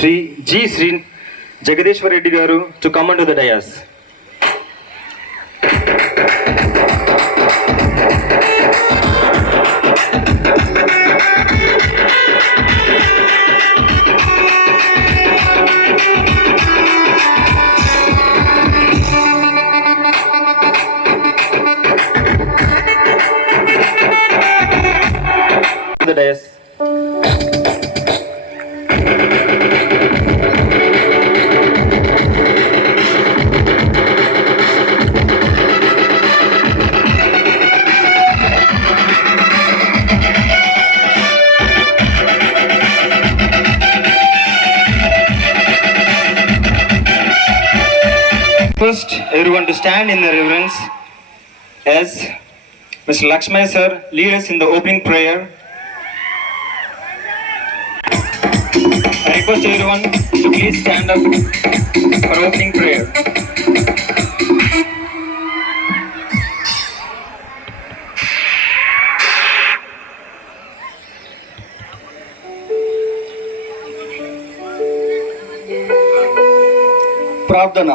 Sri G. Sri Jagadeshwar Reddy Garu to come onto the dais. The dais. First, everyone to stand in the reverence as Mr. Lakshmana sir lead us in the opening prayer. I request everyone to please stand up for opening prayer. ప్రార్థన.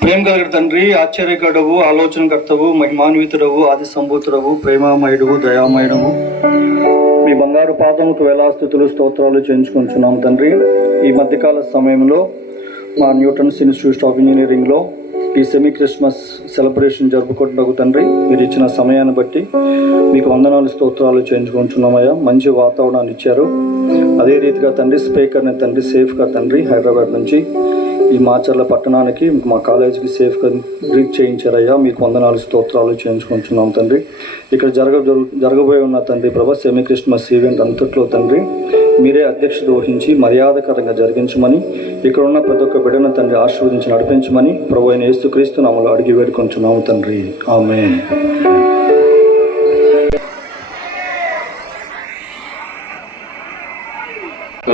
ప్రేమ కలిగిన తండ్రి, ఆశ్చర్యకరుడవు, ఆలోచనకర్తవు, మహిమాన్వితుడవు, ఆది సంభూతుడవు, ప్రేమామయుడువు, దయామయుడవు, మీ బంగారు పాదముకు వేలాస్థుతులు స్తోత్రాలు చేయించుకుంటున్నాం తండ్రి. ఈ మధ్యకాల సమయంలో మా న్యూటన్స్ ఇన్స్టిట్యూట్ ఆఫ్ ఇంజనీరింగ్లో ఈ సెమీ క్రిస్మస్ సెలబ్రేషన్ జరుపుకుంటున్నాకు తండ్రి, మీరు ఇచ్చిన సమయాన్ని బట్టి మీకు వందనాలు స్తోత్రాలు చేయించుకుంటున్నామయ్యా. మంచి వాతావరణాన్ని ఇచ్చారు. అదే రీతిగా తండ్రి స్పీకర్ని తండ్రి సేఫ్గా తండ్రి హైదరాబాద్ నుంచి ఈ మాచర్ల పట్టణానికి మా కాలేజీకి సేఫ్గా రీచ్ చేయించారయ్యా. మీకు వందనాలు స్తోత్రాలు చేయించుకుంటున్నాం తండ్రి. ఇక్కడ జరగబోయి ఉన్న తండ్రి ప్రభా సెమీ క్రిస్మస్ ఈవెంట్ అంతట్లో తండ్రి మీరే అధ్యక్షత వహించి మర్యాదకరంగా జరిగించమని, ఇక్కడ ఉన్న ప్రతి ఒక్క బిడ్డను తండ్రి ఆశీర్వదించి నడిపించమని ప్రభు అయిన యేసుక్రీస్తు నామములో అడిగి వేడుకుంటున్నాము తండ్రి. ఆమేన్.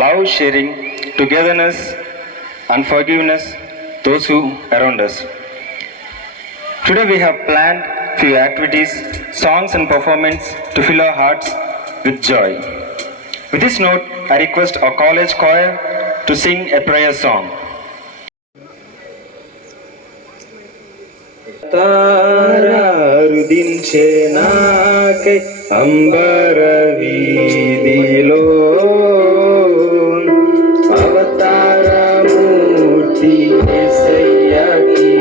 Love, sharing, togetherness and forgiveness those who around us. Today we have planned few activities, songs and performance to fill our hearts with joy. With this note, I request our college choir to sing a prayer song. తారారుదించే నాకై అంబర వీధిలో అవతారమూర్తి యేసయ్యకి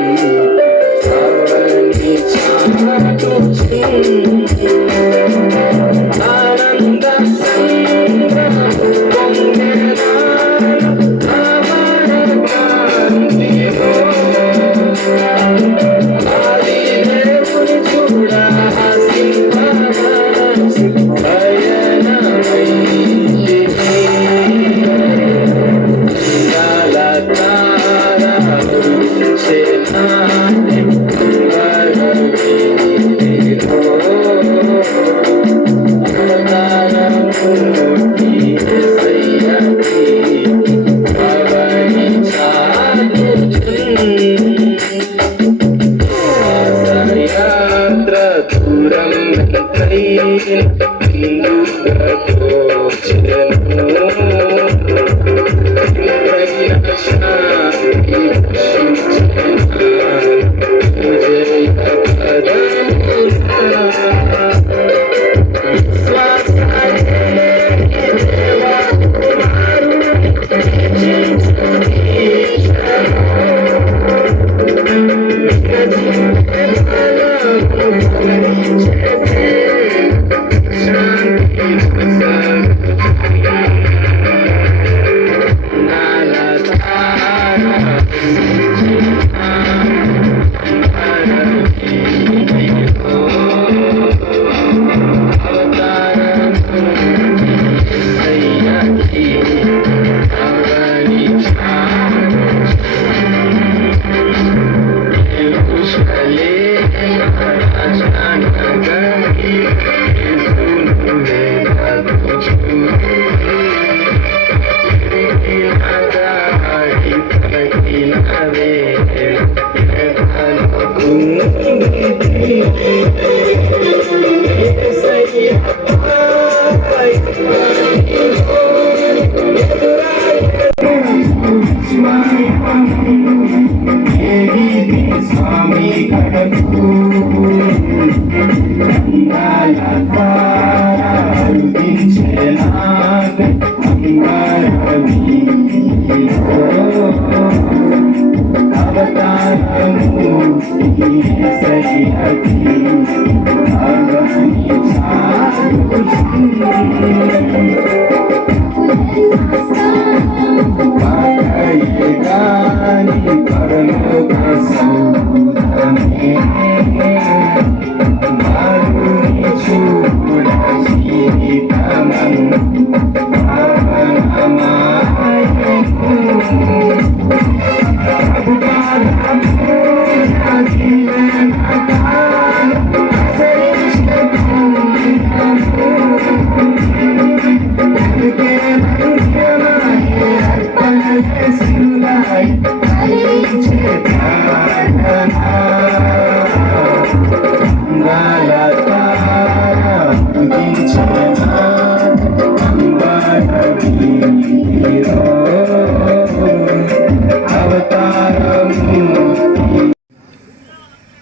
అవని చాటుచు ఆనంద సంభ్రమము పొంగెనా అమర కాంతిలో స్వామి కడకు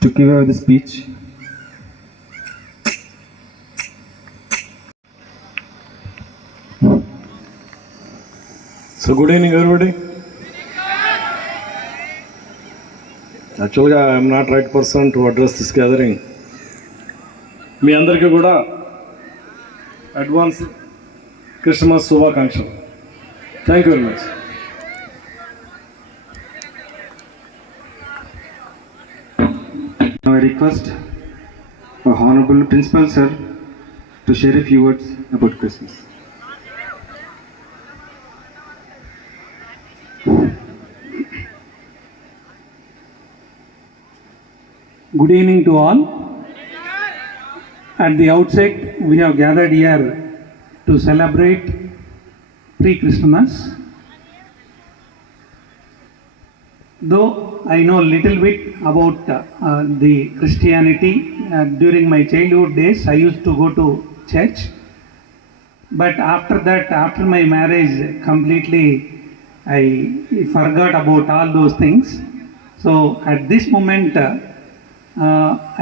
To give out the speech, So good evening everybody. Actually I am not right person to address this gathering. మీ అందరికీ కూడా advance Christmas శుభాకాంక్షలు. Thank you very much. now I request our Honorable Principal Sir to share a few words about Christmas. Good evening to all. At the outset, we have gathered here to celebrate pre-Christmas. Though I know little bit about the Christianity, during my childhood days, I used to go to church. But after that, after my marriage, completely I forgot about all those things. So at this moment,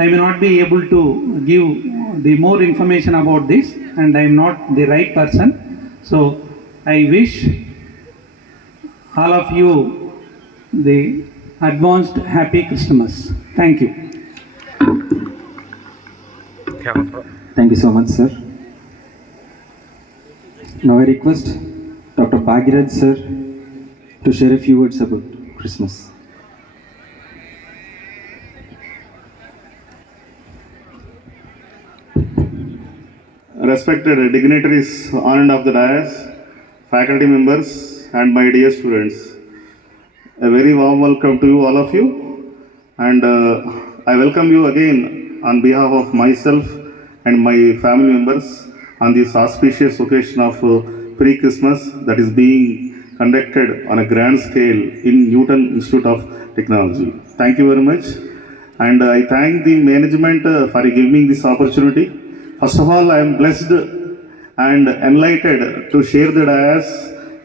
I may not be able to give the more information about this, and I am not the right person. So I wish all of you the advanced happy Christmas. Thank you. Thank you so much, sir. Now I request Dr. Bhagiraj sir to share a few words about Christmas. Respected dignitaries on and off the dais, faculty members and my dear students, a very warm welcome to you, all of you, and I welcome you again on behalf of myself and my family members on this auspicious occasion of pre-Christmas that is being conducted on a grand scale in Newton Institute of Technology. Thank you very much, and I thank the management for giving me this opportunity. First of all, I am blessed and enlightened to share the dais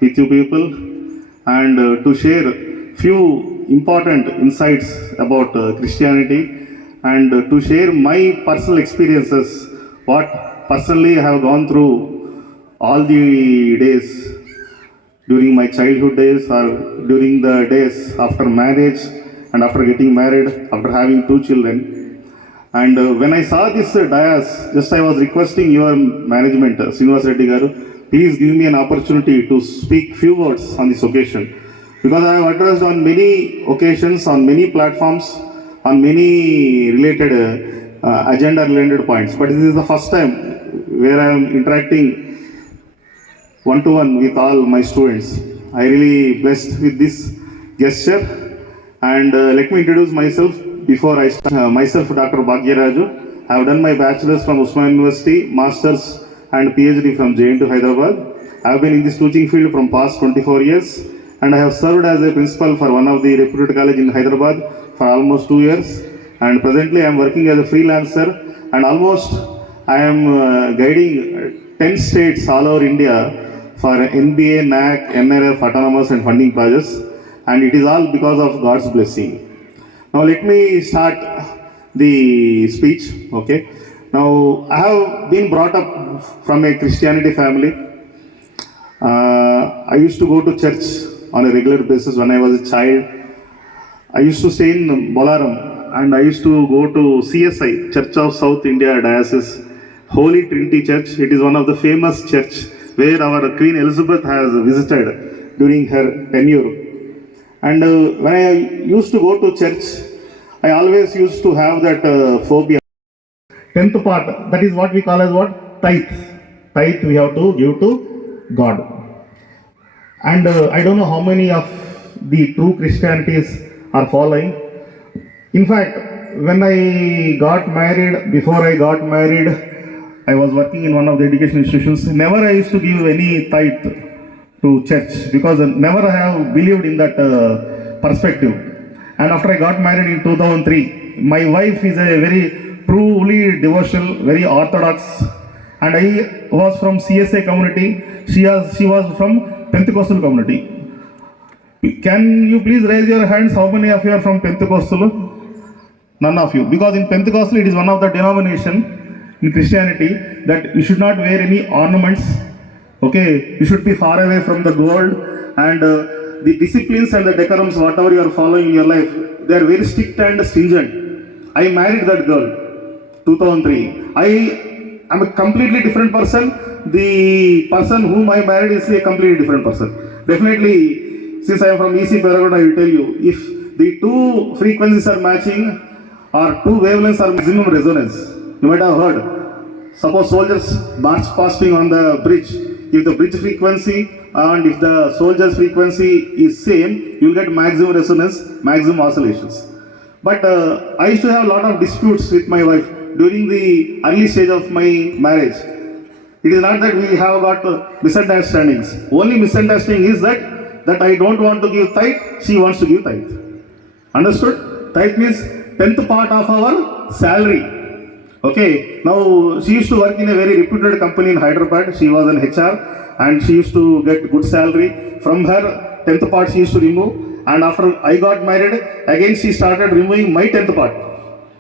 with you people and to share few important insights about Christianity and to share my personal experiences, what personally I have gone through all the days during my childhood days or during the days after marriage and after getting married, after having 2 children. And when I saw this dais, just I was requesting your management, Srinivas Reddy garu, please give me an opportunity to speak few words on this occasion. Because I have addressed on many occasions, on many platforms, on many related agenda-related points. But this is the first time where I am interacting one-to-one with all my students. I really blessed with this gesture. And let me introduce myself. Before I start, myself Dr. Bhagiraju. I have done my bachelor's from Usman University, master's and PhD from JNTU Hyderabad. I have been in this teaching field from past 24 years and I have served as a principal for one of the reputed college in Hyderabad for almost 2 years. And presently I am working as a freelancer and almost I am guiding 10 states all over India for NBA, NAC, NRF, autonomous and funding projects. and it is all because of God's blessing. Now let me start the speech. Okay. Now I have been brought up from a Christianity family. I used to go to church on a regular basis when I was a child. I used to stay in Bolaram, and I used to go to CSI, Church of South India Diocese, Holy Trinity Church. It is one of the famous church where our Queen Elizabeth has visited during her tenure. And when I used to go to church, I always used to have that phobia. 10th part, that is what we call as what? Tithe. Tithe we have to give to God. And I don't know how many of the true Christianities are following. In fact, when I got married, before I got married, I was working in one of the education institutions. Never I used to give any tithe to church because never I have believed in that perspective. And after I got married in 2003, my wife is a very truly devotional, very orthodox, and I was from CSA community. She was from Pentecostal community. Can you please raise your hands? How many of you are from Pentecostal? None of you. Because in Pentecostal, it is one of the denomination in Christianity that you should not wear any ornaments. Okay, you should be far away from the gold, and the disciplines and the decorums, whatever you are following in your life, they are very strict and stringent. I married that girl, 2003. I am a completely different person. The person whom I married is a completely different person. Definitely, since I am from EC Paragon, I will tell you, if the two frequencies are matching or two wavelengths are maximum resonance, you might have heard. Suppose soldiers march fasting on the bridge. If the bridge frequency and if the soldier's frequency is same, you will get maximum resonance, maximum oscillations. But I used to have a lot of disputes with my wife during the early stage of my marriage. It is not that we have got misunderstandings. Only misunderstanding is that I don't want to give tithe, she wants to give tithe. Understood? Tithe means 10th part of our salary. Okay, now she used to work in a very reputed company in Hyderabad. She was an HR and she used to get good salary. From her 10th part she used to remove, and after I got married, again she started removing my 10th part.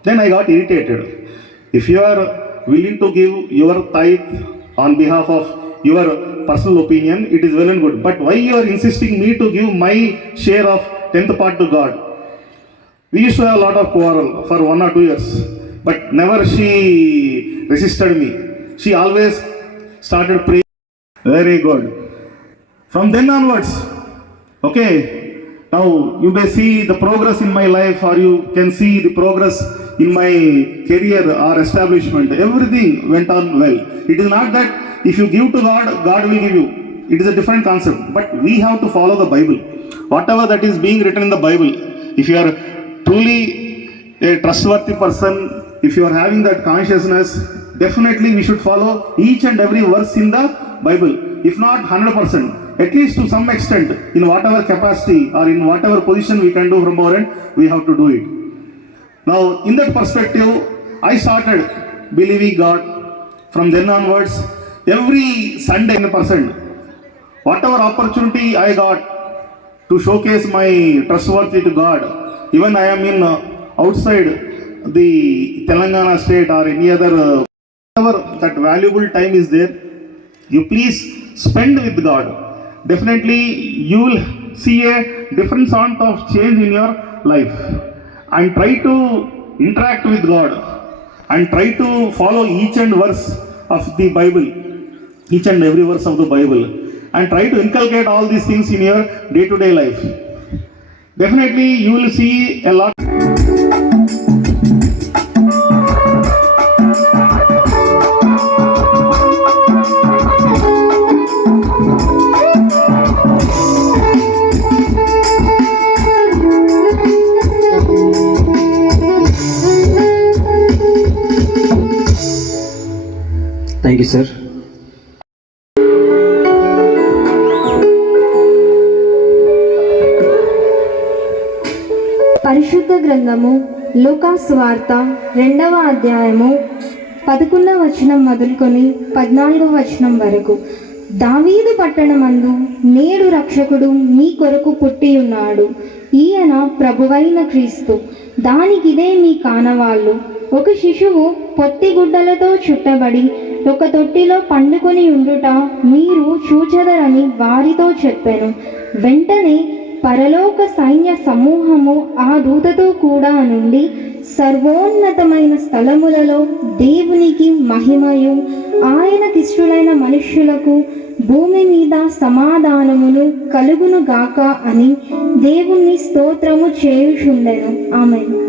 Then I got irritated. If you are willing to give your tithe on behalf of your personal opinion, it is well and good. But why you are insisting me to give my share of 10th part to God? We used to have a lot of quarrel for 1 or 2 years. But never she resisted me. She always started praying. Very good. From then onwards, okay, now you may see the progress in my life, or you can see the progress in my career or establishment. Everything went on well. It is not that if you give to God, God will give you. It is a different concept. But we have to follow the Bible. Whatever that is being written in the Bible, if you are truly a trustworthy person, if you are having that consciousness, definitely we should follow each and every verse in the Bible. If not 100%, at least to some extent, in whatever capacity or in whatever position we can do from our end, we have to do it. Now, in that perspective, I started believing God. From then onwards, every Sunday, 100%, whatever opportunity I got to showcase my trustworthy to God, even I am in outside the Telangana state or any other, whatever that valuable time is there, you please spend with God. Definitely you will see a different sort of change in your life. And try to interact with God and try to follow each and verse of the Bible, each and every verse of the Bible, and try to inculcate all these things in your day-to-day life. Definitely you will see a lot. Thank you, sir. పరిశుద్ధ గ్రంథము లూకా సువార్త 2వ అధ్యాయము 11వ వచనం మొదలుకొని 14వ వచనం వరకు. దావీదు పట్టణమందు నేడు రక్షకుడు మీ కొరకు పుట్టి ఉన్నాడు. ఈయన ప్రభువైన క్రీస్తు. దానికిదే మీ కానవాళ్ళు. ఒక శిశువు పొత్తిగుడ్డలతో చుట్టబడి ఒక తొట్టిలో పండుకొని ఉండుట మీరు చూచెదరని వారితో చెప్పెను. వెంటనే పరలోక సైన్య సమూహము ఆ దూతతో కూడా నుండి సర్వోన్నతమైన స్థలములలో దేవునికి మహిమయు, ఆయనకిష్టులైన మనుష్యులకు భూమి మీద సమాధానమును కలుగును గాక అని దేవుణ్ణి స్తోత్రము చేయుచుండెను. ఆమేన్.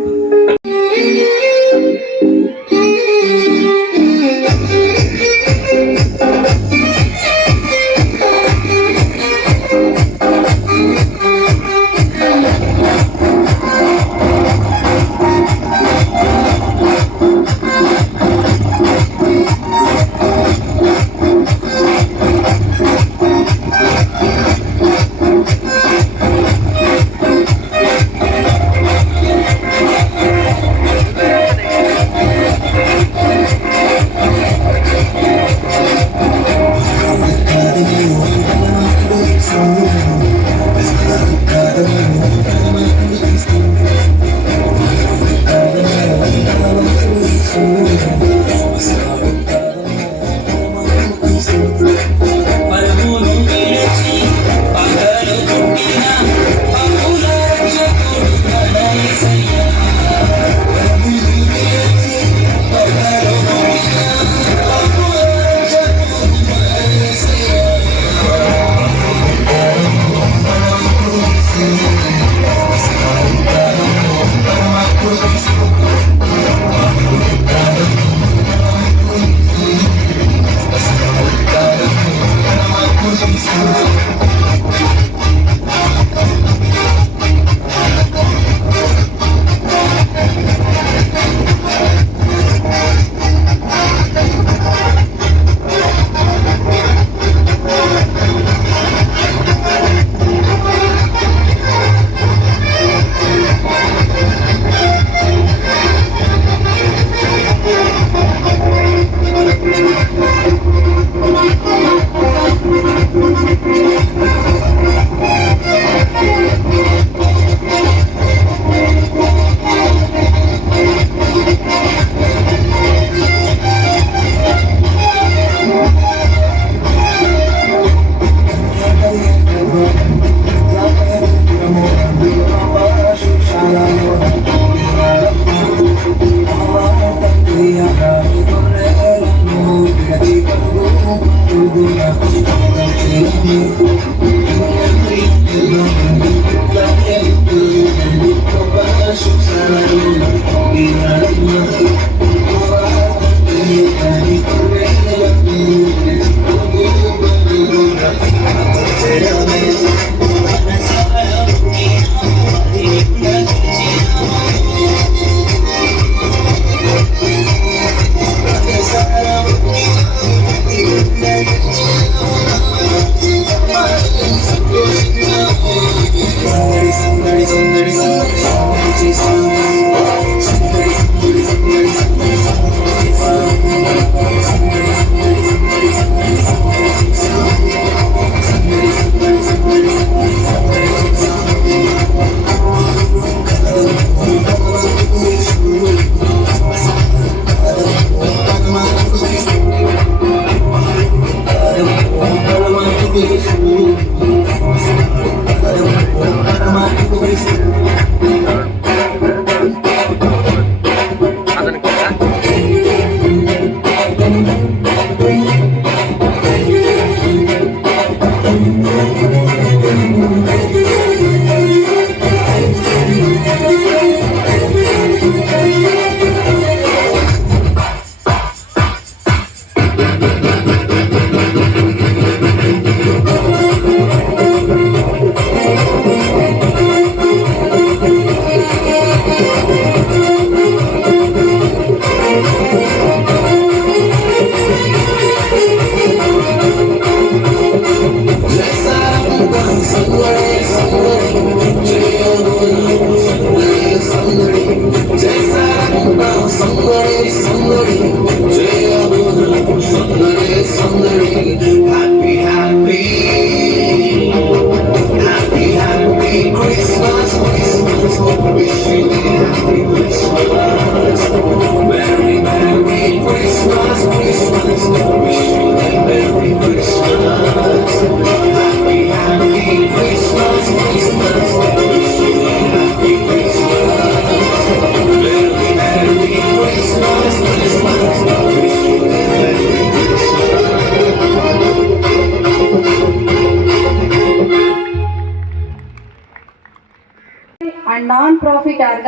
Somebody,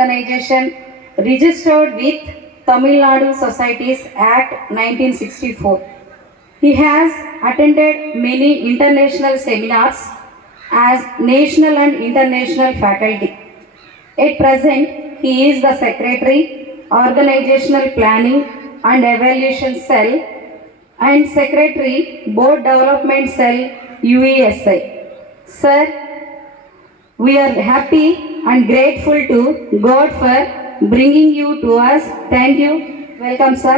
Organization registered with Tamil Nadu Societies Act 1964. He has attended many international seminars as national and international faculty. At present, he is the Secretary, Organizational Planning and Evaluation Cell and Secretary, Board Development Cell, UESI. Sir, we are happy and grateful to God for bringing you to us. Thank you. Welcome, sir.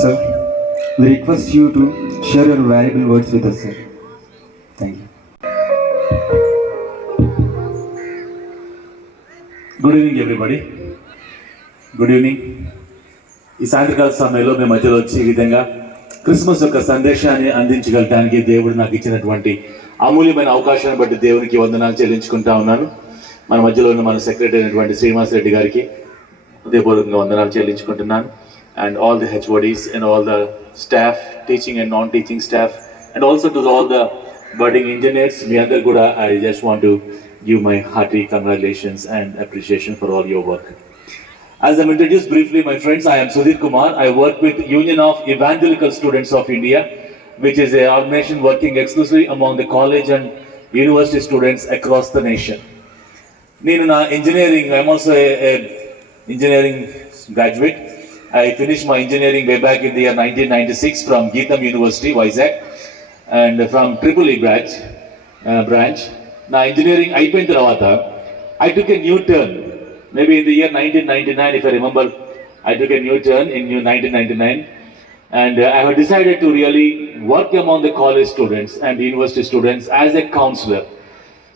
Sir, we request you to share your valuable words with us, sir. Thank you. Good evening everybody. Good evening. ఈ సాయంత్రకాల సమయంలో మేము మధ్యలో వచ్చి ఈ విధంగా Christmas యొక్క సందేశాన్ని అందించగలటానికి దేవుడు నాకు ఇచ్చినటువంటి అమూల్యమైన అవకాశాన్ని బట్టి దేవునికి వందనాలు చెల్లించుకుంటా ఉన్నాను. మన మధ్యలో ఉన్న మన సెక్రటరీ అయినటువంటి శ్రీనివాస్ రెడ్డి గారికి హృదయపూర్వకంగా వందనాలు చెల్లించుకుంటున్నాను. And all the HODs and all the staff, teaching and non-teaching staff, and also to all the budding engineers, మీ అందరు కూడా I just want to give my hearty congratulations and appreciation for all your work. As I'm introduced briefly, my friends, I am Sudhir Kumar. I work with Union of Evangelical Students of India, which is an organization working exclusively among the college and university students across the nation. నేను నా engineering, I'm also a engineering graduate. I finished my engineering way back in the year 1996 from Geetham University, Vizag, and from EEE branch. Na engineering అయిపోయిన తర్వాత I took a new turn. Maybe in the year 1999, if I remember, I took a new turn in 1999, and I have decided to really work among the college students and university students as a counselor.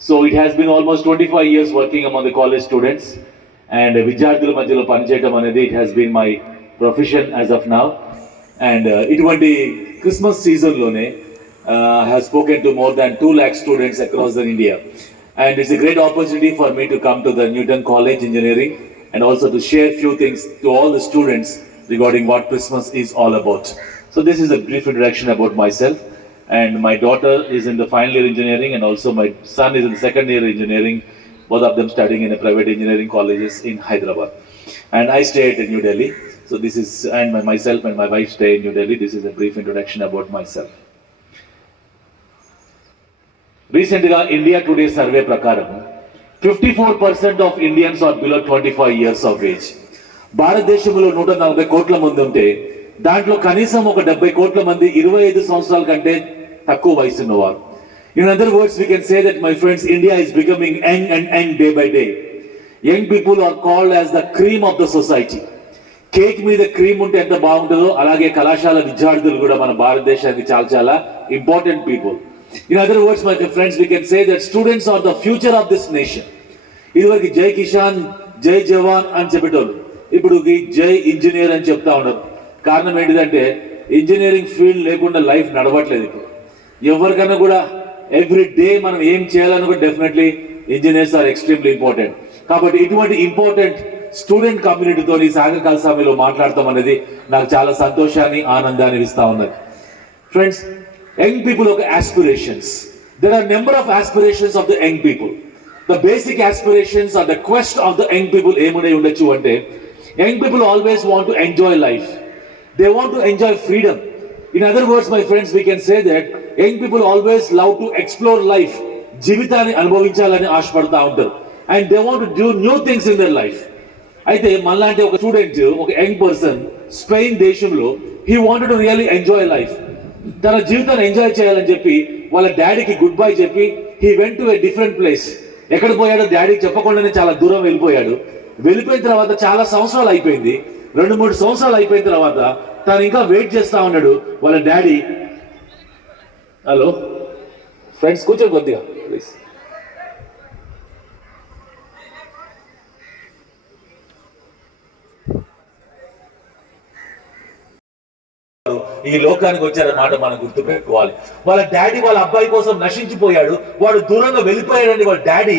So it has been almost 25 years working among the college students, and విద్యార్థుల మధ్యలో పనిచేయడం అనేది it has been my profession as of now. And ఇటువంటి Christmas సీజన్లోనే I have spoken to more than 2 lakh students across the India. And it's a great opportunity for me to come to the Newton College Engineering and also to share few things to all the students regarding what Christmas is all about. So this is a brief introduction about myself. And my daughter is in the final year engineering, and also my son is in the second year engineering, both of them studying in a private engineering colleges in Hyderabad. And I stay at New Delhi. So this is, and myself and my wife stay in New Delhi. This is a brief introduction about myself. Recently, India Today survey prakaram, 54% of Indians are below 25 years of age. భారతదేశంలో 140 కోట్ల మంది ఉంటే దాంట్లో కనీసం ఒక 70 కోట్ల మంది 25 సంవత్సరాల కంటే తక్కువ వయసు ఉన్నవారు. In other words, we can say that, my friends, India is becoming young and young day by day. Young people are called as the cream of the society. Cake మీద క్రీమ్ ఉంటే ఎంత బాగుంటుందో అలాగే కళాశాల విద్యార్థులు కూడా మన భారతదేశానికి చాలా చాలా important people. In other words, my friends, we can say that students are the future of this nation. ఇదివరకు జై కిషాన్, జై జవాన్ అని చెప్పేటోళ్ళు, ఇప్పుడు జై ఇంజనీర్ అని చెప్తా ఉన్నారు. కారణం ఏంటిదంటే ఇంజనీరింగ్ ఫీల్డ్ లేకుండా లైఫ్ నడవట్లేదు. ఇప్పుడు ఎవరికైనా కూడా ఎవ్రీ డే మనం ఏం చేయాలని కూడా definitely engineers are extremely important. కాబట్టి ఇటువంటి ఇంపార్టెంట్ స్టూడెంట్ కమ్యూనిటీతో ఈ సాయంకాల సమయంలో మాట్లాడతాం అనేది నాకు చాలా సంతోషాన్ని, ఆనందాన్ని ఇస్తా ఉన్నది. ఫ్రెండ్స్, యంగ్ పీపుల్ ఒక aspirations. There are number of aspirations of the young people. The basic aspirations are the quest of the young people ఏమునే ఉండొచ్చు అంటే, young people always want to enjoy life. They want to enjoy freedom. In other words, my friends, we can say that young people always love to explore life. జీవితాన్ని అనుభవించాలని ఆశపడతా ఉంటారు. And they want to do new things in their life. అయితే మనలాంటి ఒక student, ఒక young person Spain దేశంలో, he wanted to really enjoy life. తన జీవితాన్ని ఎంజాయ్ చేయాలని చెప్పి వాళ్ళ డాడీకి గుడ్ బై చెప్పి he went to a different place. ఎక్కడ పోయాడో డాడీకి చెప్పకుండానే చాలా దూరం వెళ్ళిపోయాడు. వెళ్ళిపోయిన తర్వాత చాలా సంవత్సరాలు అయిపోయింది. 2-3 సంవత్సరాలు అయిపోయిన తర్వాత తను ఇంకా వెయిట్ చేస్తా ఉన్నాడు. వాళ్ళ డాడీ, హలో ఫ్రెండ్స్, కూర్చోండి కొద్దిగా ప్లీజ్. ఈ లోకానికి వచ్చారన్నమాట మనం గుర్తు పెట్టుకోవాలి. వాళ్ళ డాడీ వాళ్ళ అబ్బాయి కోసం నశించిపోయాడు. వాడు దూరంగా వెళ్ళిపోయాడని వాళ్ళ డాడీ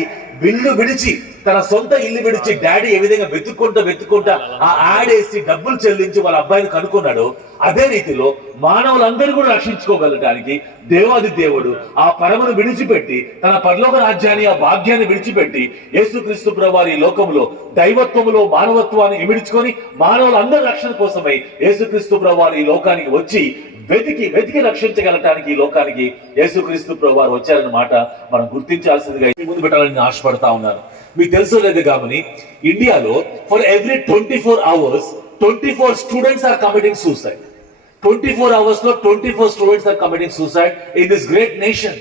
ఇల్లు విడిచి తన సొంత ఇల్లు విడిచి డాడీ ఏ విధంగా వెతుక్కుంటా ఆ ఆడేసి డబ్బులు చెల్లించి వాళ్ళ అబ్బాయిని కనుక్కున్నాడు, అదే రీతిలో మానవులందరూ కూడా రక్షించుకోగలటానికి దేవాది దేవుడు ఆ పరమను విడిచిపెట్టి తన పరలోక రాజ్యాన్ని ఆ భాగ్యాన్ని విడిచిపెట్టి యేసుక్రీస్తు ప్రభువారు ఈ లోకంలో దైవత్వములో మానవత్వాన్ని ఇమిడ్చుకొని మానవులందరి రక్షణ కోసమై యేసుక్రీస్తు ప్రభువారు ఈ లోకానికి వచ్చి వెతికి రక్షించగలటానికి ఈ లోకానికి యేసుక్రీస్తు ప్రభువారు వచ్చారన్నమాట మనం గుర్తించాల్సిందిగా ముందు పెట్టాలని నేను ఆశపడతా ఉన్నాను. మీకు తెలుసో లేదు కాబట్టి ఇండియాలో for every 24 hours 24 students are committing suicide. 24 hours లో 24 students are committing suicide in this great nation.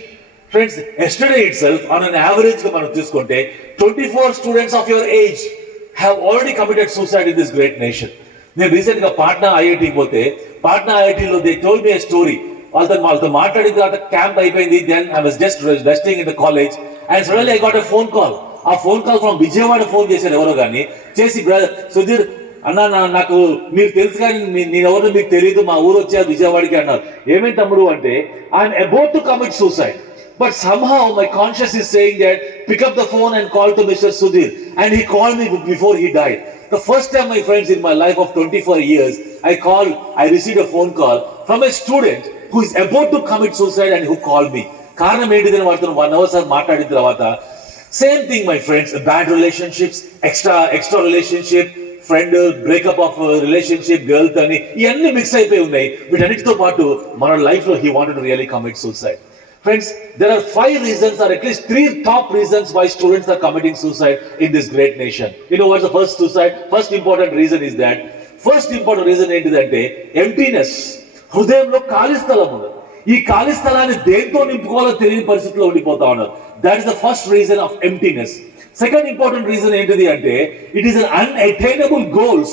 Friends, yesterday itself on an average గా మనం చూసుకుంటే 24 students of your age have already committed suicide in this great nation. నేను recent గా పాట్నా ఐఐటికి పోతే పాట్నా ఐఐటిలో they told me a story. వాళ్ళతో మాట్లాడిన తర్వాత క్యాంప్ అయిపోయింది. Then I was just resting in the college and suddenly I got a phone call. ఆ phone call from Vijayawada phone చేశారు ఎవరో కానీ చేసి, బ్రదర్ సుధీర్ అన్నా నాకు మీరు తెలుసు కానీ నేను ఎవరో మీకు తెలియదు, మా ఊరు వచ్చారు విజయవాడకి అన్నారు. ఏమేంటి తమ్ముడు అంటే, I'm about to commit suicide but somehow my conscience is saying that pick up the phone and call to Mr. Sudhir, and he called me before he died. The first time, my friends, in my life of 24 years I received a phone call from a student who is about to commit suicide and who called me. కారణం ఏంటిదని వాడితో 1 hour sir మాట్లాడిన తర్వాత same thing my friends, bad relationships, extra relationship, friend breakup of relationship, girl అని ఇవన్నీ mix అయిపోయి ఉన్నాయి. వీటన్నిటితో పాటు మన లైఫ్ లో he wanted to really commit suicide. Friends, there are 5 reasons or at least 3 top reasons why students are committing suicide in this great nation. You know what's the first important reason is that, first important reason ఏంటిదంటే emptiness. హృదయంలో ఖాళీ స్థలం ఉంది. ఈ ఖాళీ స్థలాన్ని దేంతో నింపుకోవాలో తెలియని పరిస్థితిలో ఉండిపోతా ఉన్నారు. That is the first reason of emptiness. Second important reason ఏంటిది అంటే, it is an unattainable goals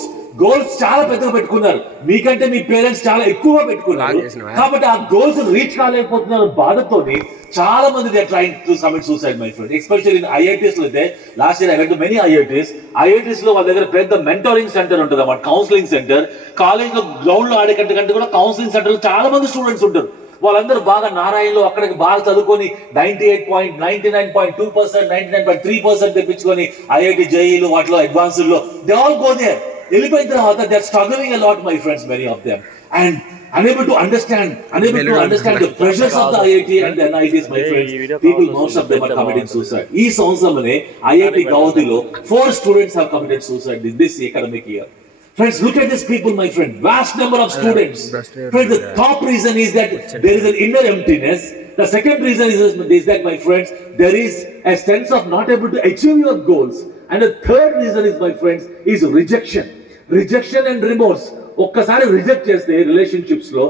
చాలా పెద్దగా పెట్టుకున్నారు. మీకంటే మీ పేరెంట్స్ చాలా ఎక్కువగా పెట్టుకున్నారు కాబట్టి ఆ గోల్స్ రీచ్ కాలేకపోతున్నారు బాధతోని చాలా మంది they are trying to commit suicide my friend. Especially in IITs లో అయితే last year I went to many IITs లో వాళ్ళ దగ్గర పెద్ద మెంటరింగ్ సెంటర్ ఉంటుంది అన్నమాట, కౌన్సిలింగ్ సెంటర్. కాలేజ్ లో గ్రౌండ్ లో ఆడే కంటే కూడా కౌన్సిలింగ్ సెంటర్ లో చాలా మంది స్టూడెంట్స్ ఉంటారు. వాళ్ళందరూ బాగా నారాయణలో అక్కడికి బాగా చదువుకొని 99.2%, 99.3% తెప్పించుకొని ఐఐటి జేఈలు వాటిలో అడ్వాన్స్ లో దే ఆల్ గో దేర్. వెళ్ళిపోయిన తర్వాత they are struggling a lot my friends, many of them, and unable to understand the pressures of the IIT and the NITs, my friends. People, most of them are committing suicide. ఈ సంవత్సరంలోనే IIT గౌహతిలో 4 students have committed suicide this academic year. Friends, look at these people, my friend. Vast number of students. Friends, the top reason is that there is an inner emptiness. The second reason is that, my friends, there is a sense of not able to achieve your goals. And the third reason is, my friends, is rejection and remorse. ఒక్కసారి reject చేస్తే relationships లో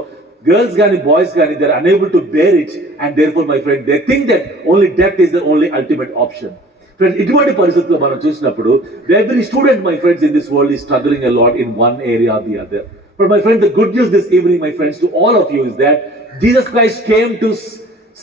girls గానీ boys గానీ they are unable to bear it, and therefore my friend they think that only death is the only ultimate option. Friends, ఇటువంటి పరిస్థితుల్లో మనం చూసినప్పుడు every student, my friends, in this world is struggling a lot in one area or the other. But my friend, the good news this evening, my friends, to all of you is that Jesus Christ came to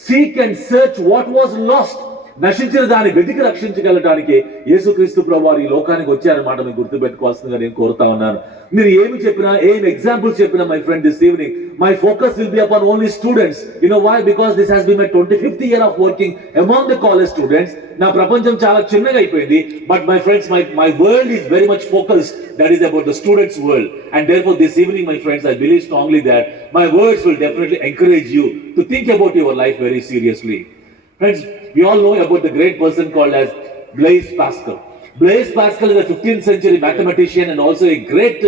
seek and search what was lost. నశించిన దాన్ని వెతికి రక్షించగలటానికి యేసుక్రీస్తు ప్రభువారు ఈ లోకానికి వచ్చారన్నమాట. మీరు గుర్తుపెట్టుకోవాల్సిందిగా నేను కోరుతా ఉన్నాను. మీరు ఏమి చెప్పినా, ఏం ఎగ్జాంపుల్స్ చెప్పినా, my friend, this evening my focus will be upon only students. You know why? Because this has been my 25th year of working among the college students. నా ప్రపంచం చాలా చిన్నగా అయిపోయింది, but my friends, my world is very much focused, that is about the students world. And therefore this evening, my friends, I believe strongly that my words will definitely encourage you to think about your life very seriously. Friends, we all know about the great person called as Blaise Pascal. Blaise Pascal is a 15th century mathematician and also a great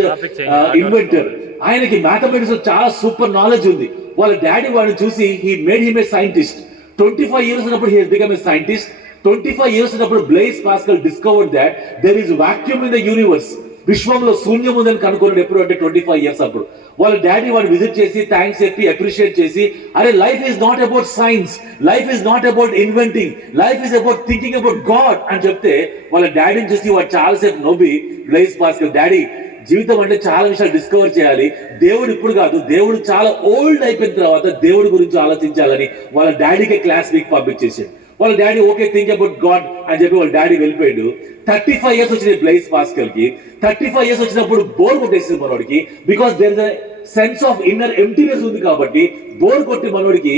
inventor. ఆయనకి mathematics లో చాలా super knowledge ఉంది. వాళ్ళ daddy వాడిని చూసి he made him a scientist. 25 years ఉన్నప్పుడు he has become a scientist. 25 years ఉన్నప్పుడు Blaise Pascal discovered that there is vacuum in the universe. విశ్వంలో శూన్యం ఉందని కనుక్కున్నాడు. ఎప్పుడు అంటే 25 years అప్పుడు. వాళ్ళ డాడీ వాడు విజిట్ చేసి థ్యాంక్స్ చెప్పి అప్రిషియేట్ చేసి, అరే life is not about science, life is not about inventing, life is about thinking about God అని చెప్తే వాళ్ళ డాడీని చూసి వాడు చాలాసేపు నవ్వి బ్లైస్ పాస్కల్, డాడీ జీవితం అంటే చాలా విషయాలు డిస్కవర్ చేయాలి, దేవుడు ఇప్పుడు కాదు, దేవుడు చాలా ఓల్డ్ అయిపోయిన తర్వాత దేవుడి గురించి ఆలోచించాలని వాళ్ళ డాడీకి క్లాస్ వీక్ పంపించేసాడు. వాళ్ళ daddy okay think about God అని చెప్పి వాళ్ళ డాడీ వెళ్ళిపోయాడు. 35 years వచ్చినాయి బ్లైస్ పాస్కల్ కి. 35 years వచ్చినప్పుడు బోర్ కొట్టేసింది మనోడికి. Because there is a sense of inner emptiness ఉంది కాబట్టి బోర్ కొట్టి మనోడికి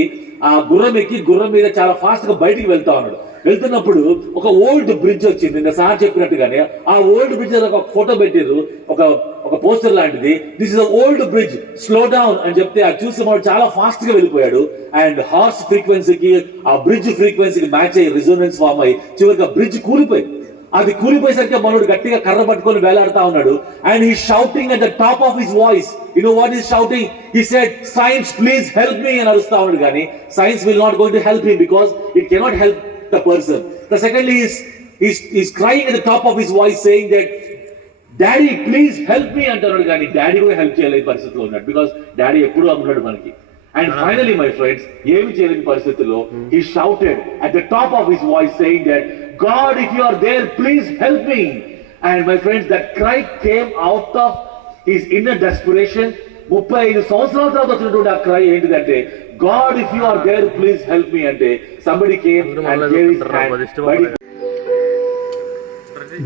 ఆ గుర్రం మీద చాలా ఫాస్ట్ గా బయటికి వెళ్తా ఉన్నాడు. వెళ్తున్నప్పుడు ఒక ఓల్డ్ బ్రిడ్జ్ వచ్చింది. నిన్న సార్ చెప్పినట్టుగానే ఆ ఓల్డ్ బ్రిడ్జ్ ఒక ఫోటో పెట్టారు, ఒక పోస్టర్ లాంటిది. This is old bridge, slow down అని చెప్తే అది చూసి వాడు చాలా ఫాస్ట్ గా వెళ్ళిపోయాడు. అండ్ హార్స్ ఫ్రీక్వెన్సీకి ఆ బ్రిడ్జ్ ఫ్రీక్వెన్సీకి మ్యాచ్ అయ్యి రెసోనెన్స్ ఫామ్ అయ్యి చివరికి ఆ బ్రిడ్జ్ కూలిపోయింది. అది కూలిపోయేసరికి మనోడు గట్టిగా కర్ర పట్టుకొని వేలాడుతా ఉన్నాడు. And he shouting at the top of his voice. You know what is shouting? He said, science please help me అని అరుస్తా ఉన్నాడు. కానీ science will not going to help him because it cannot help the person. The secondly is crying at the top of his voice saying that daddy please help me అంటున్నాడు. కానీ daddy కూడా help చేయలేని పరిస్థితిలో ఉన్నాడు because daddy ఎప్పుడూ ఉన్నాడు మనకి. And finally my friends, ఏమి చేయలేని పరిస్థితుల్లో he shouted at the top of his voice saying that God if you are there please help me. And my friends, that cry came out of his inner desperation. 35 సంవత్సరాల తర్వాత వచ్చినటువంటి ఆ cry ఏంటిదంటే, God if you are there please help me అంటే somebody came and gave his hand.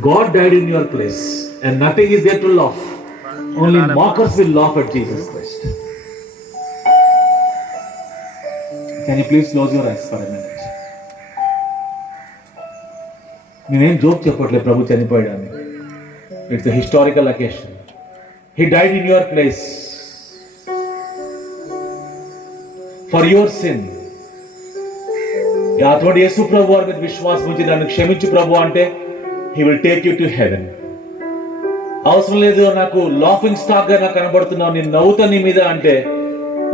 God died in your place and nothing is there to laugh. Only mockers will laugh at Jesus Christ. Can you please close your eyes for a minute? నేనేం joke చెప్పట్లేదు ప్రభు చనిపోయాడని. It's a historical occasion. He died in your place for your sin. అటువంటి యేసు ప్రభు వారి మీద విశ్వాసం ఉంచి నన్ను క్షమించు ప్రభు అంటే he will take you to heaven. అవసరం లేదు నాకు లాఫింగ్ స్టాక్ గా నాకు కనబడుతున్నావు, నేను నవ్వుతా నీ మీద అంటే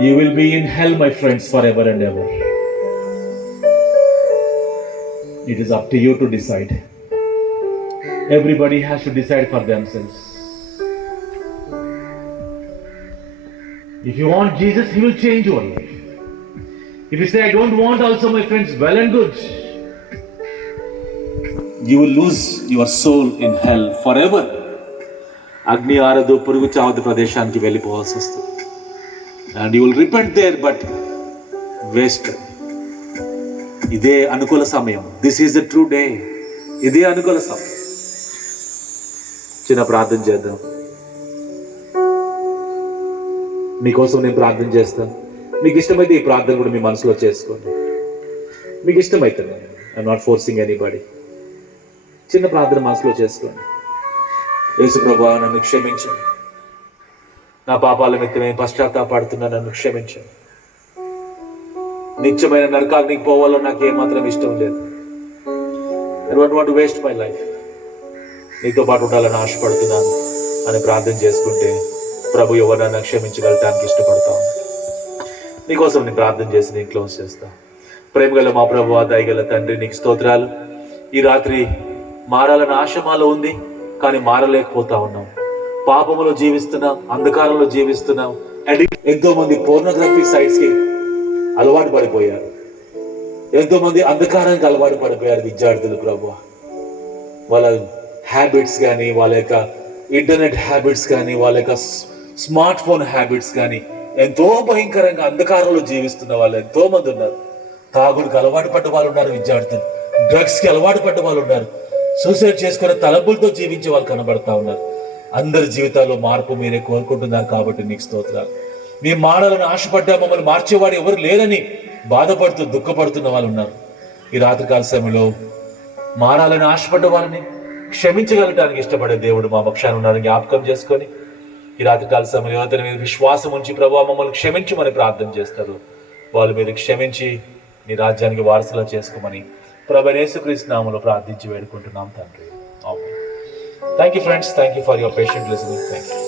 you will be in hell my friends forever and ever. It is up to you to decide. Everybody has to decide for themselves. If you want Jesus, he will change your life. If you say I don't want also my friends, well and good. You will lose your soul in hell forever. అగ్ని ఆరదు, పురుగు చావదు ప్రదేశానికి వెళ్ళిపోవాల్సి వస్తుంది. And you will repent there, but waste. ఇదే అనుకూల సమయం. This is the true day. ఇదే అనుకూల సమయం. చిన్న ప్రార్థన చేద్దాం. మీకోసం నేను ప్రార్థన చేస్తాను. మీకు ఇష్టమైతే ఈ ప్రార్థన కూడా మీ మనసులో చేసుకోండి. మీకు ఇష్టమైతే, ఐఎమ్ నాట్ ఫోర్సింగ్ ఎనీబడి. చిన్న ప్రార్థన మనసులో చేసుకోండి. యేసు ప్రభువా, నన్ను క్షమించండి. నా పాపాల నిమిత్తమే పశ్చాత్తాపడుతున్నా, నన్ను క్షమించండి. నిత్యమైన నరకానికి పోవాలో నాకు ఏమాత్రం ఇష్టం లేదు. I don't want to waste my life. నీతో పాటు ఉండాలని ఆశపడుతున్నాను అని ప్రార్థన చేసుకుంటే ప్రభు ఎవరన్నా క్షమించగలటానికి ఇష్టపడతా ఉన్నాను. నీకోసం నేను ప్రార్థన చేసి నేను క్లోజ్ చేస్తా. ప్రేమగల మా ప్రభువా, దయగల తండ్రి, నీకు స్తోత్రాలు. ఈ రాత్రి మారాలని ఆశ మాలో ఉంది, కానీ మారలేకపోతా ఉన్నాం. పాపములో జీవిస్తున్నాం, అంధకారంలో జీవిస్తున్నాం. ఎంతో మంది పోర్నోగ్రఫీ సైట్స్ కి అలవాటు పడిపోయారు. ఎంతో మంది అంధకారానికి అలవాటు పడిపోయారు విద్యార్థులు. ప్రభువా, వాళ్ళ హ్యాబిట్స్ కానీ, వాళ్ళ యొక్క ఇంటర్నెట్ హ్యాబిట్స్ కానీ, వాళ్ళ యొక్క స్మార్ట్ ఫోన్ హ్యాబిట్స్ కానీ ఎంతో భయంకరంగా అంధకారంలో జీవిస్తున్న వాళ్ళు ఎంతో మంది ఉన్నారు. తాగుడికి అలవాటు పడ్డ వాళ్ళు ఉన్నారు విద్యార్థులు. డ్రగ్స్ కి అలవాటు పడ్డ వాళ్ళు ఉన్నారు. సూసైడ్ చేసుకునే తలపులతో జీవించే వాళ్ళు కనబడతా ఉన్నారు. అందరి జీవితాల్లో మార్పు మీరే కోరుకుంటున్నారు కాబట్టి నీకు స్తోత్రాలు. మేము మారాలని ఆశపడ్డా మమ్మల్ని మార్చేవాడు ఎవరు లేరని బాధపడుతూ దుఃఖపడుతున్న వాళ్ళు ఉన్నారు. ఈ రాత్రికాల సమయంలో మారాలని ఆశపడ్డ వాళ్ళని క్షమించగలటానికి ఇష్టపడే దేవుడు మా పక్షాన ఉన్నారని జ్ఞాపకం చేసుకొని ఈ రాత్రికాల సమయంలో ఎవరి మీద విశ్వాసం ఉంచి ప్రభువా మమ్మల్ని క్షమించమని ప్రార్థన చేస్తారు, వాళ్ళు మీరు క్షమించి నీ రాజ్యానికి వారసులా చేసుకోమని ప్రభు యేసుక్రీస్తు నామములో ప్రార్థించి వేడుకుంటున్నాం తండ్రి. ఆమేన్. Thank you friends, thank you for your patient listening. Thank you.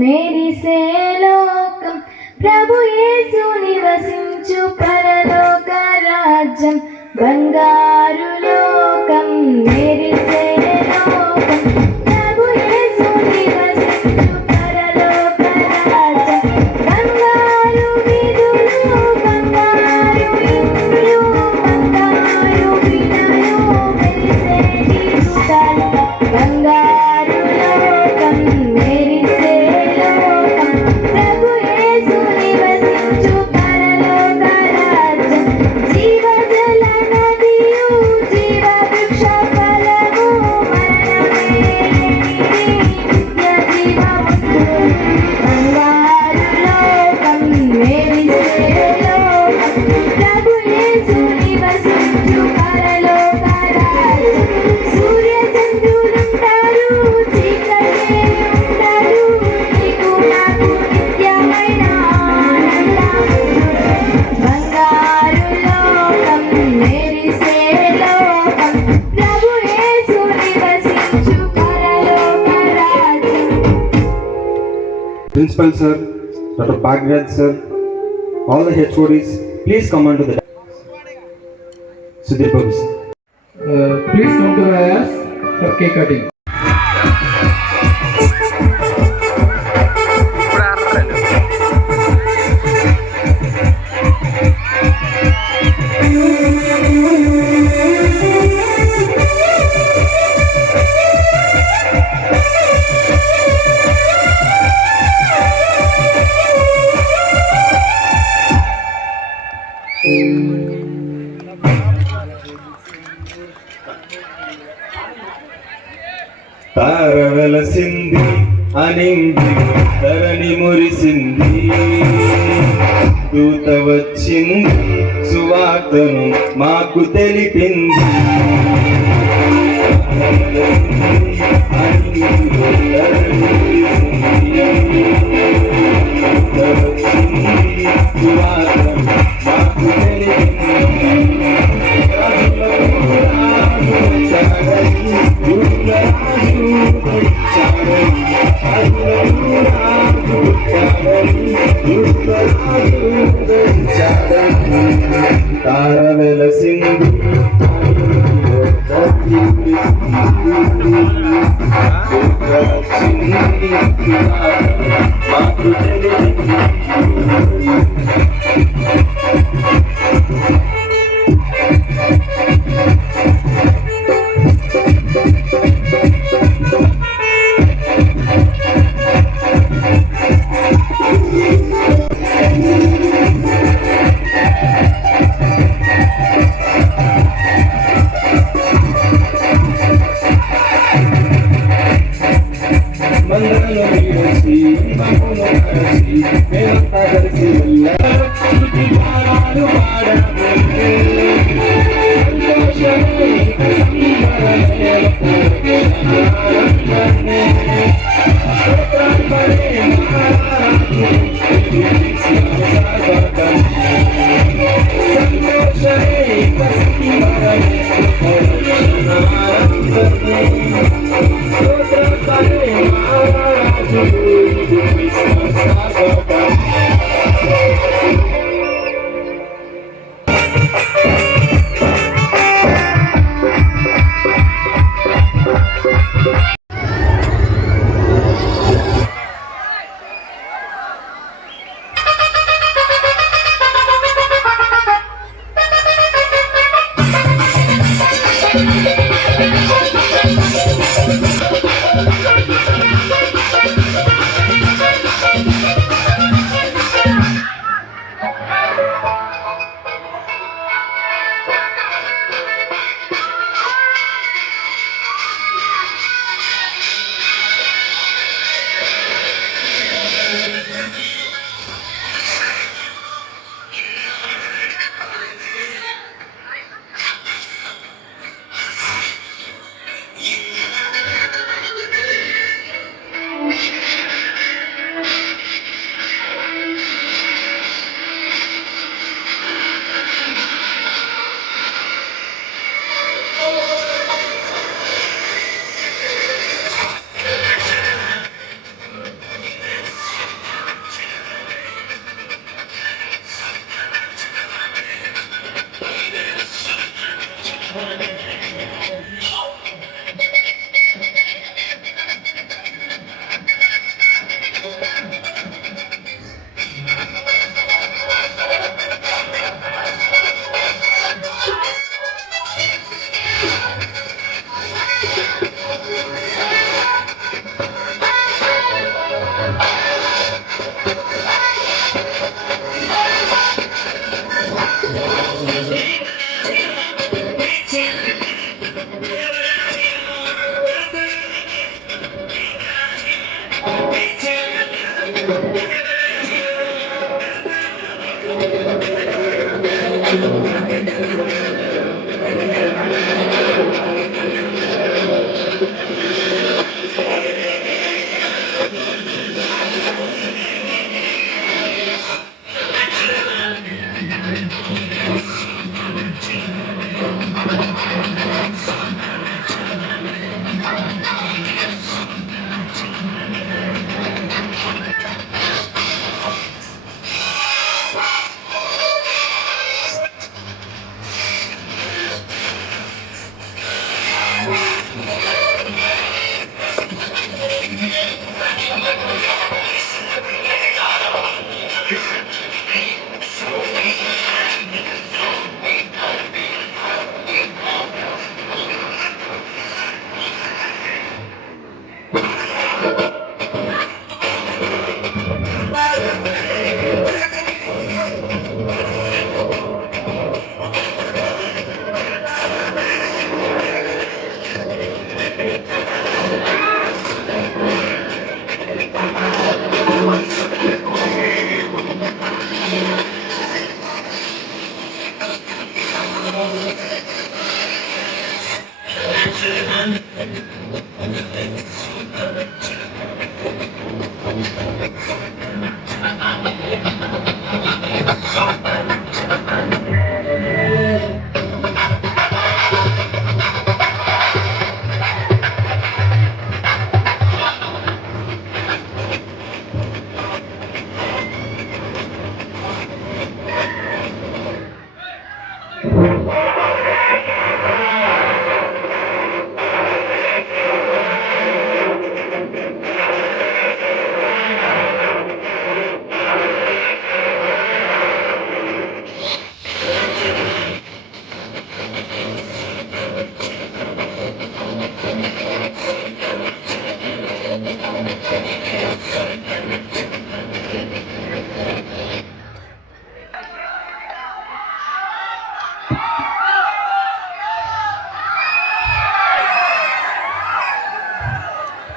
మెరిసే లోకం ప్రభు యేసు నివసించు పరలోక రాజ్యం. బంగారు లోకం మెరిసే లోకం ప్రభు యేసు నివసించు పరలోక రాజ్యం. బంగారు వీధులు, బంగారు ఇండ్లు, బంగారు Principal sir, Dr. Bhagirath sir, all the HODs, please come on to the Sudhir Babu sir. Please come to the dais for cake cutting. తార వెలసింది అనింది ధరణి మురిసింది, దూత వచ్చింది సువార్తను మాకు తెలిపింది. తార వెలసింది మాకు తెలిపింది.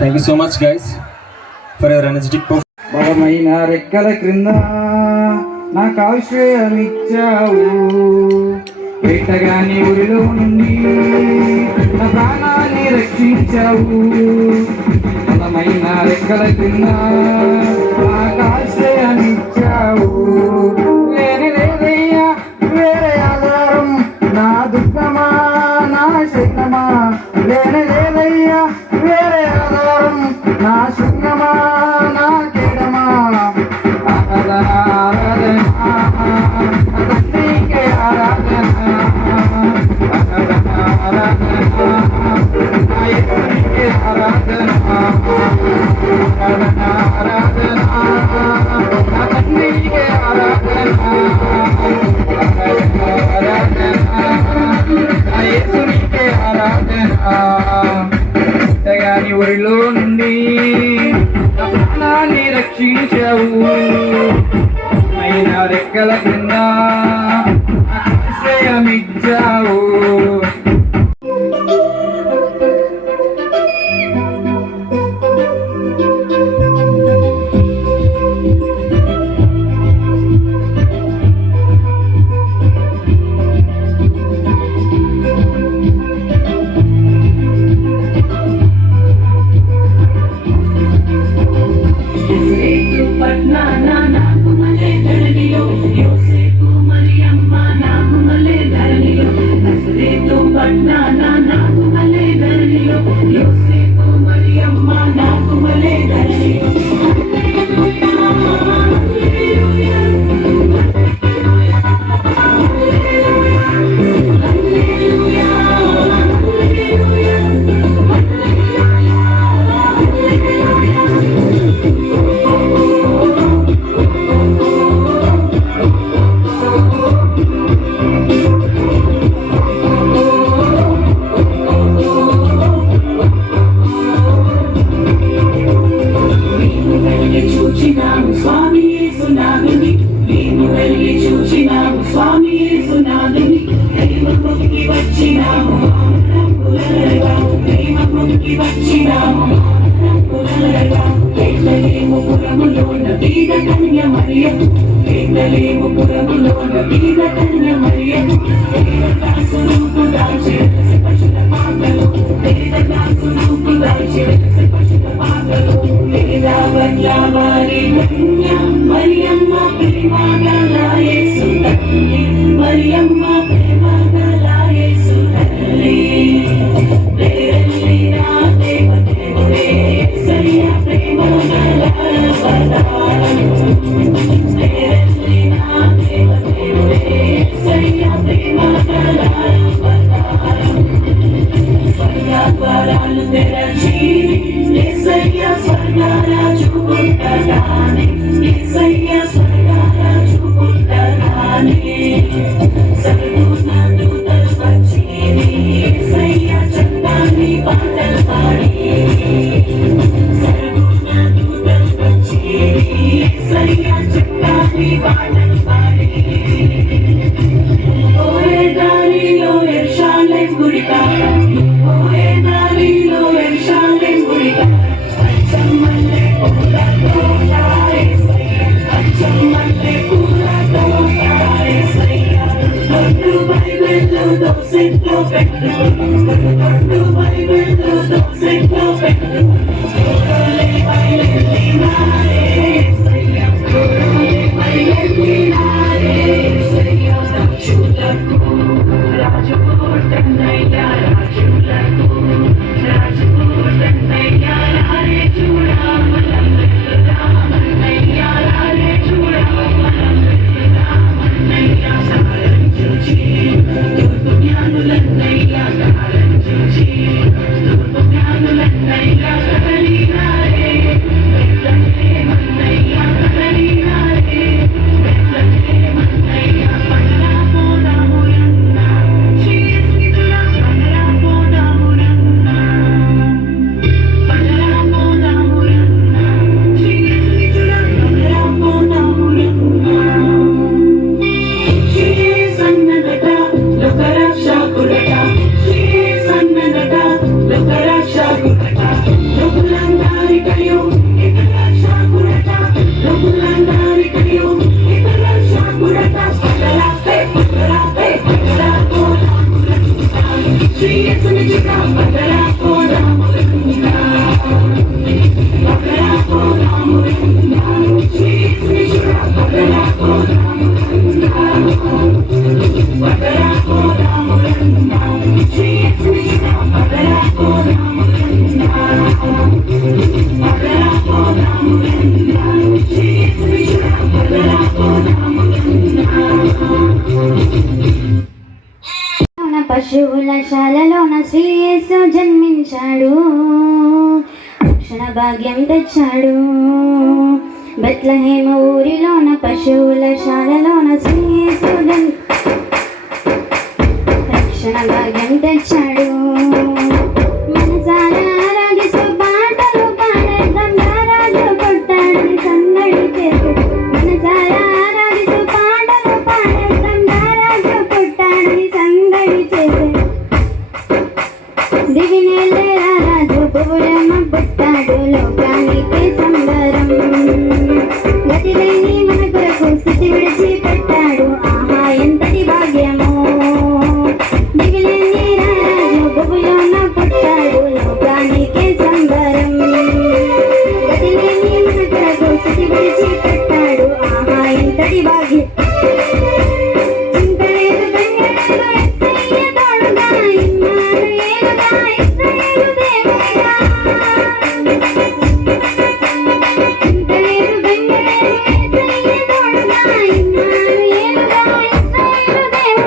Thank you so much, guys, for your energetic performance. బలమైన రెక్కల క్రింద నాకు ఆశ్రయమిచ్చావు, వేటగాని ఊరిలో నుండి నా ప్రాణాన్ని రక్షించావు. బలమైన రెక్కల క్రింద నాకు ఆశ్రయమిచ్చావు, లేని లేదయ్యా వేరే ఆధారం, నా దుఃఖమా నా శక్తమా, లేని లేదయ్యా వేరే ఆధారం, నా శృంగమా నా కేడమా. ఆరాధన తండ్రికి ఆరాధన, ఆరాధన నా యేసునికి ఆరాధన, ఆరాధన నా తండ్రికి ఆరాధన, ఆరాధన నా యేసునికి ఆరాధన. గాని ఊరిలో నుండి నా ప్రాణాన్ని రక్షించావు, అయినా రెక్కల కింద ఆశ్రయమిచ్చావు. Bye. గోశాలలోన శ్రీ యేసు జన్మించాడు, రక్షణ భాగ్యం తెచ్చాడు. బెత్లహేమ ఊరిలోన పశువుల శాలలోన శ్రీ యేసు రక్షణ భాగ్యం తెచ్చాడు. మనసారా ఆరాధిస్తూ పాటలు పాడేద్దాం, రారాజు కొట్టాడని సందడి చేస్తూ. మనసారా ఆరాధిస్తూ పాటలు పాడేద్దాం, రారాజు కొట్టాడని సందడి చేసే. దివినేలే రారాజు పువ్వులమ్మ పుట్టాడు, లోకానికి సంబరం. గతిలేని మన కొరకు స్థితి విడిచి పెట్టాడు, ఆహా ఎంతటి భాగ్యము. దివిలేని రారాజు పువ్వులోన పుట్టాడు, లోకానికి సంబరం. గతిలేని మన కొరకు స్థితి విడిచి పెట్టాడు, ఆహా ఎంతటి భాగ్యం. చింతలేదు బంగారు ఎస్సయ్య తోడుగా, ఇమ్మానుయేలుగా ఇశ్రాయేలు దేవుడుగా. చింతలేదు బంగారు ఎస్సయ్య తోడుగా, ఇమ్మానుయేలుగా ఇశ్రాయేలు దేవుడుగా.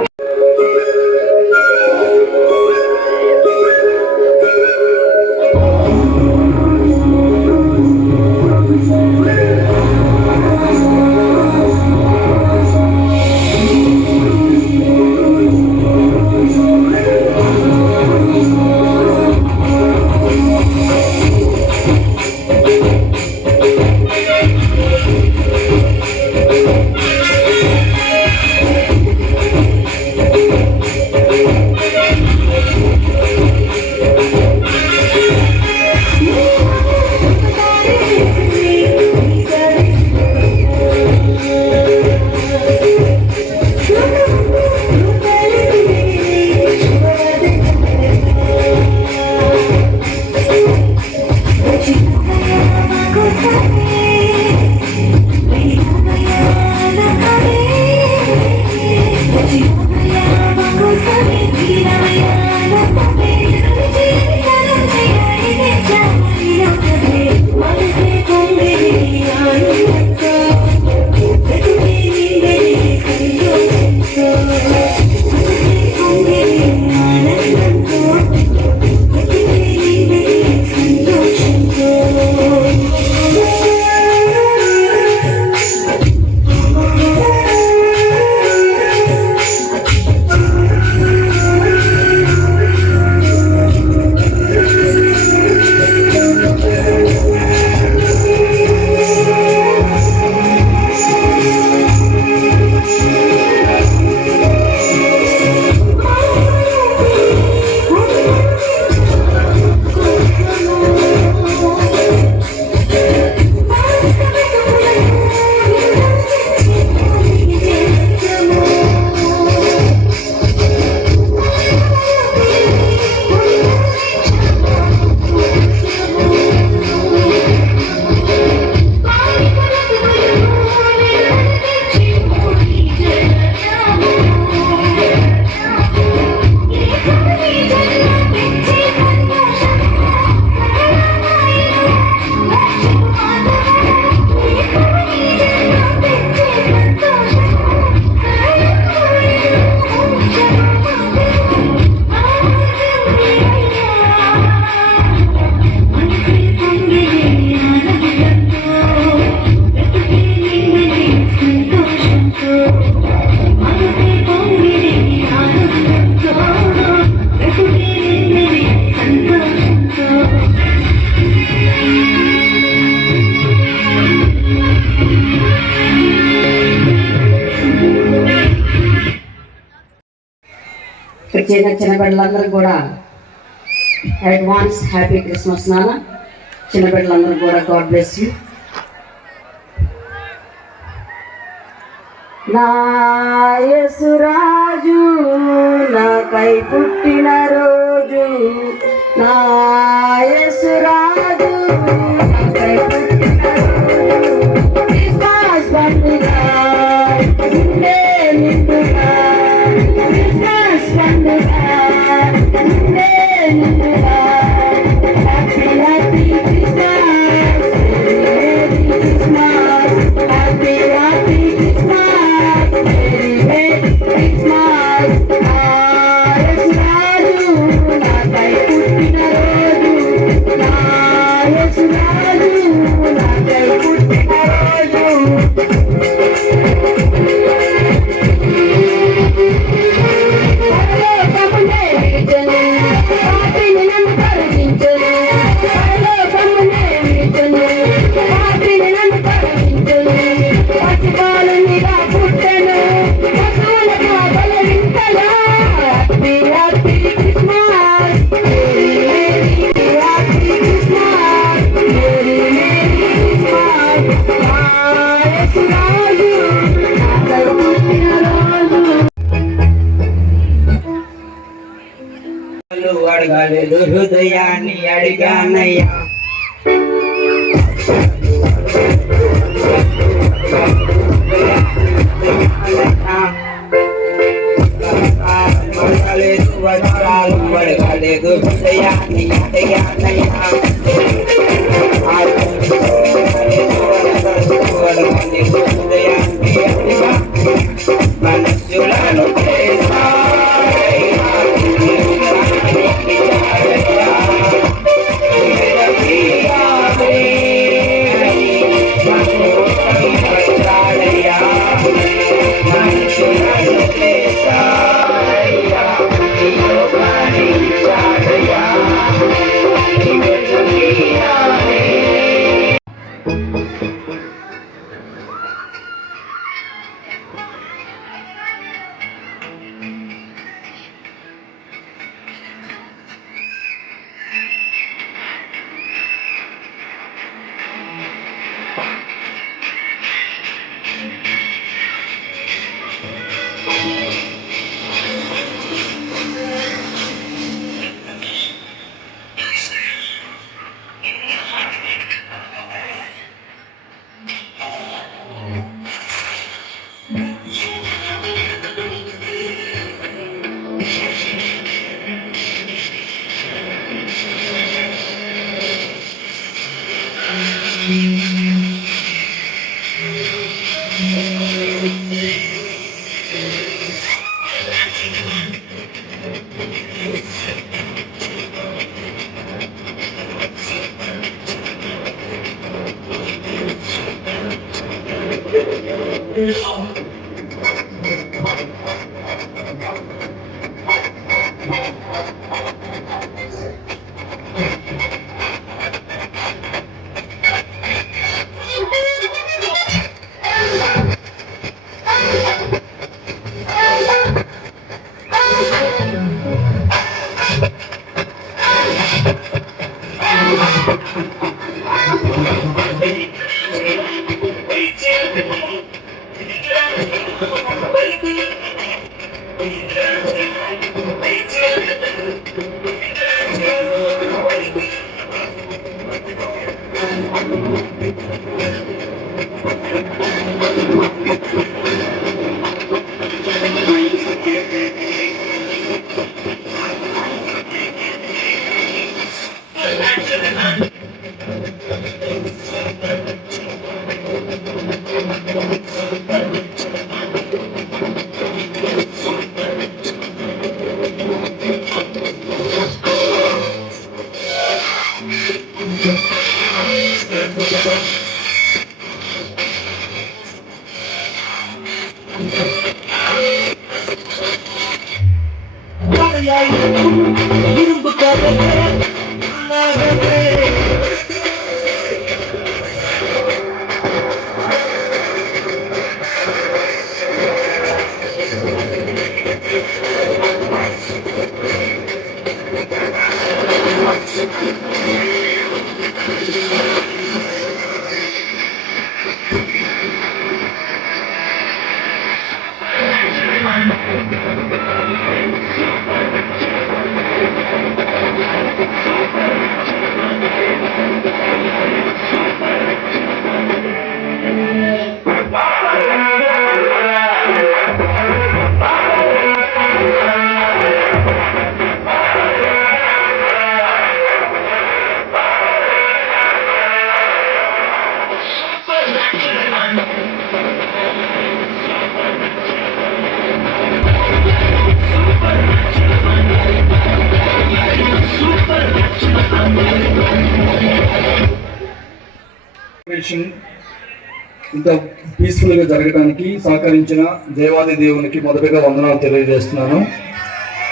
చిన్న బిడ్డలందరూ కూడా అడ్వాన్స్ హ్యాపీ క్రిస్మస్ నాన్న. చిన్న బిడ్డలందరూ కూడా గాడ్ బ్లెస్ యూ. నా యేసురాజు నాకై పుట్టిన రోజు, నా యేసురాజు నాకై పుట్టిన రోజు. క్రిస్మస్ పండుగ నిన్నే నిండుగా, క్రిస్మస్ పండుగ నిన్నే నిండుగా. Happy happy Christmas, merry Christmas, happy happy Christmas, merry merry Christmas. యేసురాజు యేసురాజు నాకై పుట్టిన రోజు పరలోకమునే విడిచెను పాపిని నన్ను కరుణించెను పరలోకమునే విడిచెను పాపిని నన్ను కరుణించెను పసిబాలునిగా పుట్టెను పశువుల కాపల వింతగా happy happy Christmas merry merry happy Christmas merry merry Christmas మా యేసురాజు నాకై పుట్టిన రోజు అడగలేదు హృదయాన్ని అడిగానయ్యా అడగలేదు వరాలు అడగలేదు హృదయాన్ని అడిగానయ్యా అడగలేదు హృదయాన్ని అడిగా మనస్సులను Super సెలబ్రేషన్ ఇంత పీస్ఫుల్గా జరగడానికి సహకరించిన దేవాది దేవునికి మొదటగా వందనాలు తెలియజేస్తున్నాను.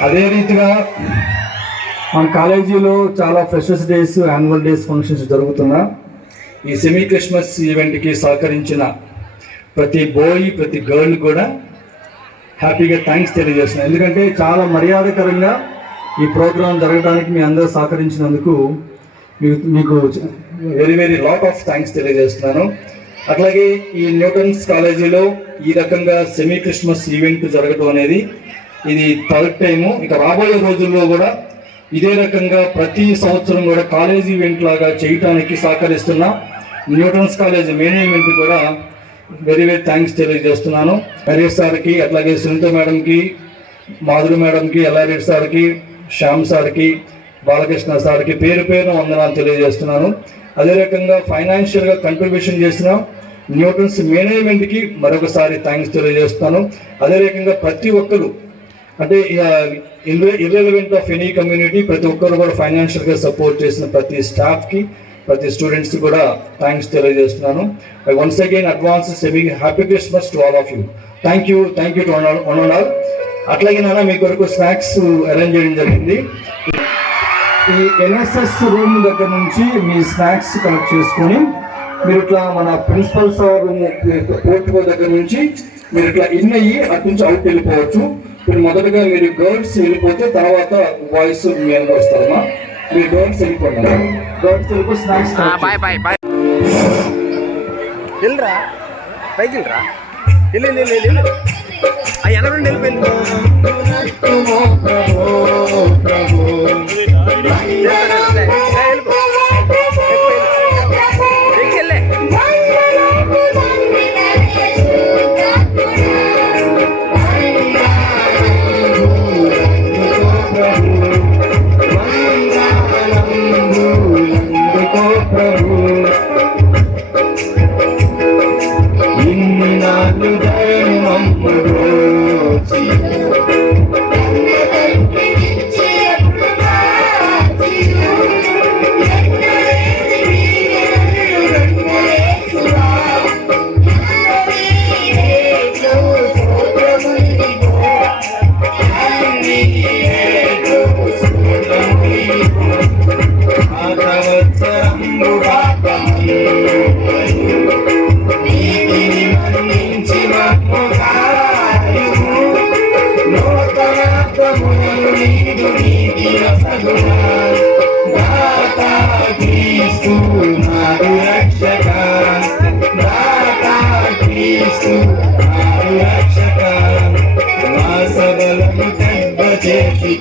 అదే రీతిగా మన కాలేజీలో చాలా freshers days, annual days functions జరుగుతున్నా ఈ సెమీ క్రిస్మస్ ఈవెంట్కి సహకరించిన ప్రతి బాయ్, ప్రతి గర్ల్ కూడా హ్యాపీగా థ్యాంక్స్ తెలియజేస్తున్నాను. ఎందుకంటే చాలా మర్యాదకరంగా ఈ ప్రోగ్రాం జరగడానికి మీ అందరూ సహకరించినందుకు మీకు very very lot of thanks తెలియజేస్తున్నాను. అట్లాగే ఈ న్యూటన్స్ కాలేజీలో ఈ రకంగా సెమీ క్రిస్మస్ ఈవెంట్ జరగడం అనేది ఇది థర్డ్ టైము. ఇక రాబోయే రోజుల్లో కూడా ఇదే రకంగా ప్రతి సంవత్సరం కూడా కాలేజీ ఈవెంట్ లాగా చేయటానికి సహకరిస్తున్న న్యూటన్స్ కాలేజ్ మేనేజ్మెంట్ కూడా వెరీ వెరీ థ్యాంక్స్ తెలియజేస్తున్నాను. హరీష్ సార్కి, అట్లాగే సునీత మేడంకి, మాధురి మేడంకి, ఎల్లారెడ్డి సార్కి, శ్యామ్ సార్కి, బాలకృష్ణ సార్కి పేరు పేరున వందనాలు తెలియజేస్తున్నాను. అదే రకంగా ఫైనాన్షియల్గా కంట్రిబ్యూషన్ చేసిన న్యూటన్స్ మేనేజ్మెంట్కి మరొకసారి థ్యాంక్స్ తెలియజేస్తున్నాను. అదే రకంగా ప్రతి ఒక్కరు అంటే ఇర్రెలవెంట్ ఆఫ్ ఎనీ కమ్యూనిటీ ప్రతి ఒక్కరు కూడా ఫైనాన్షియల్గా సపోర్ట్ చేసిన ప్రతి స్టాఫ్కి, ప్రతి స్టూడెంట్స్కి కూడా థ్యాంక్స్ తెలియజేస్తున్నాను. I once again advance semi happy Christmas to all of you. Thank you to one all. అట్లాగే నాన్న మీ కొరకు స్నాక్స్ అరేంజ్ చేయడం జరిగింది. ఈ ఎన్ఎస్ఎస్ రూమ్ దగ్గర నుంచి మీ స్నాక్స్ కలెక్ట్ చేసుకొని మీరు ఇట్లా మన ప్రిన్సిపల్ సార్ పోర్టుకో దగ్గర నుంచి మీరు ఇట్లా ఇన్ అయ్యి అటు నుంచి అవుట్ వెళ్ళిపోవచ్చు. ఇప్పుడు మొదటగా మీరు గర్ల్స్ వెళ్ళిపోతే తర్వాత బాయ్స్ మీ అందరూ వస్తారమ్మా. మీరు గర్ల్స్ వెళ్ళిపోండి. గర్ల్స్ వెళ్ళిపో స్నాక్స్ వెళ్ళరా పైకి వెళ్ళరా ఎనభై వెళ్ళిపోయింది. చేసి